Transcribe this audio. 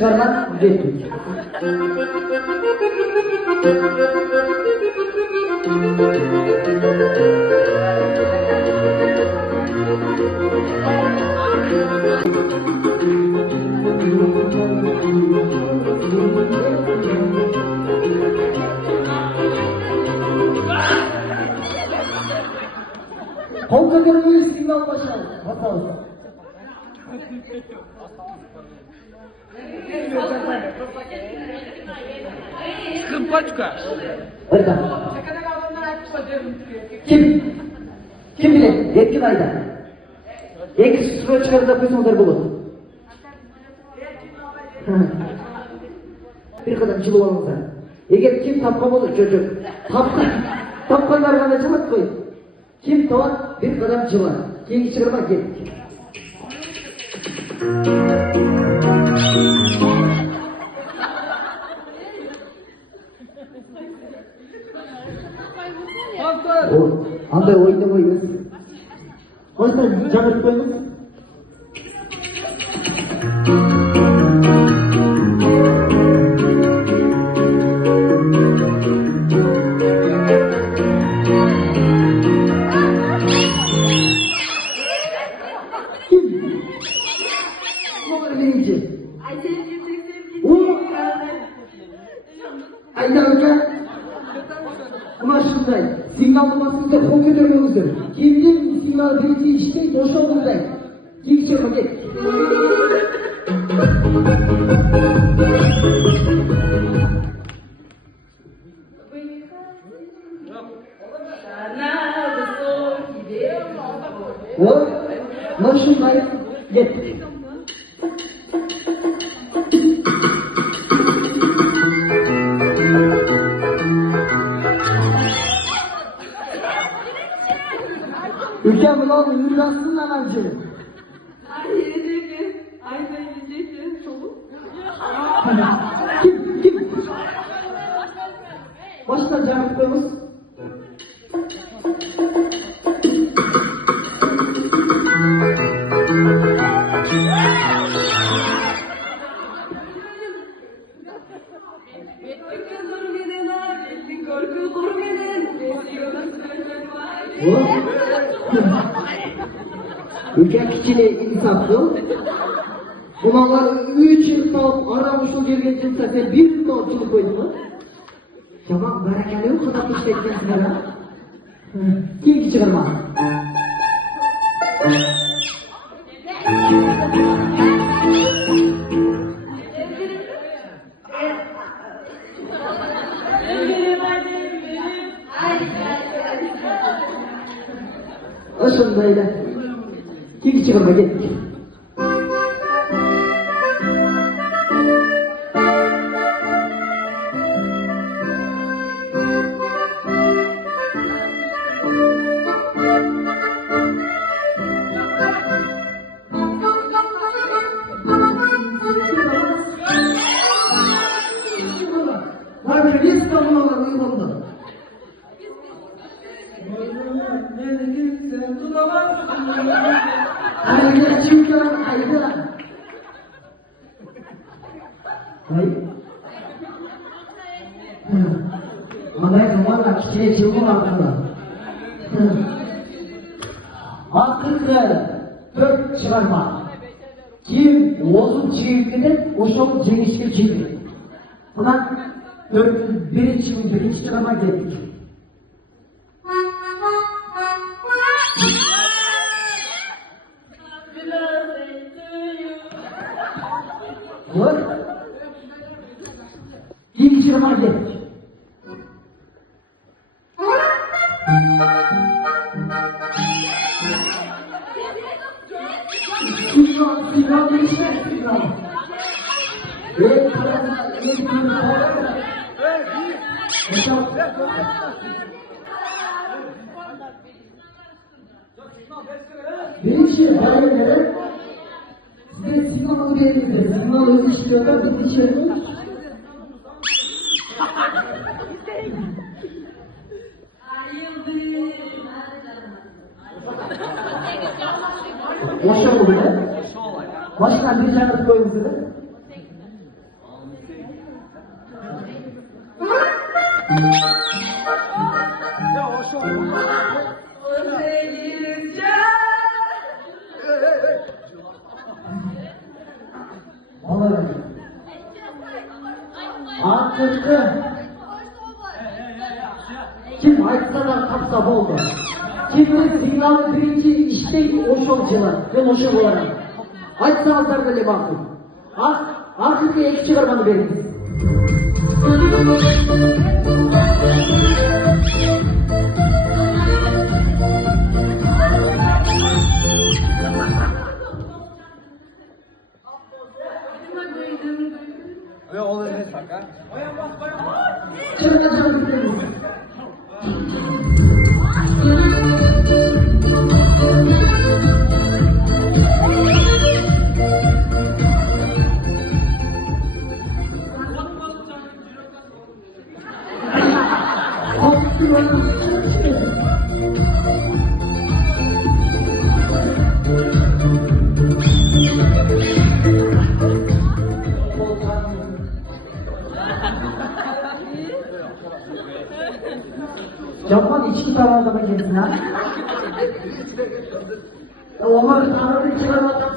çıkarmak getdik. Kolda görmeyi signal başlayalım. Bakalım. Kımpaçka. Orada. Kim? Kim bilir? Yetkin ayda. Yetkin sıra çıkarıda koysanlar bulun. Bir kadar cılı olmalı. Eğer kim tapmam olur çocuk. Tapkanlar bana çabuk koy. Kim tavat bir kadar cılı. Kim çıkarmak gel. Anda oyunda koyuyor. Oyunda canı koyuyor. Signallamasında kompütör yoluzdur. Kimdir signal birinci işte boş olduğunda. Kim içeri paket? O nasıl bayım? Git. Ülkem ulan yürüyorsun lan amca. Ay yedeki, ay ben yedeki, soluk. Kim? Başla canlıklarımız. Ülke kişiliği insaflı. Bunlar 3 yıl sağ aramış o gelgen sen bir notçuluk koydu mu? Tamam, berekeli o kadar işletken sana. Kim ki çıkarma? Aşın böyle. Kim ki çıkarma git. Dört çıkarma. Kim olsun çiğitlidir, o çok cenişli çiğitlidir. Buna birinci çıkarma geldik. Vur. İkinci çıkarma geldik. Signal değişmek signal. Birinci haberlere size signalı verildi. Signalı işliyorlar, biz işliyoruz. Yaşa oldu be. Başkan bir canlısı koyuldu be. Vallahi. Artık kim aytsalar kapsa oldu. Kimdir dünyanın birinci işte oşolcular ve oşolcular. Aytsalar böyle bakın. Artık bir ekçi var bana verin. Ve olur ne sakar? Çırpacağım bir şey. Yapman içki tane adama gelsin ha. Onlar tanrı çıkarmadan.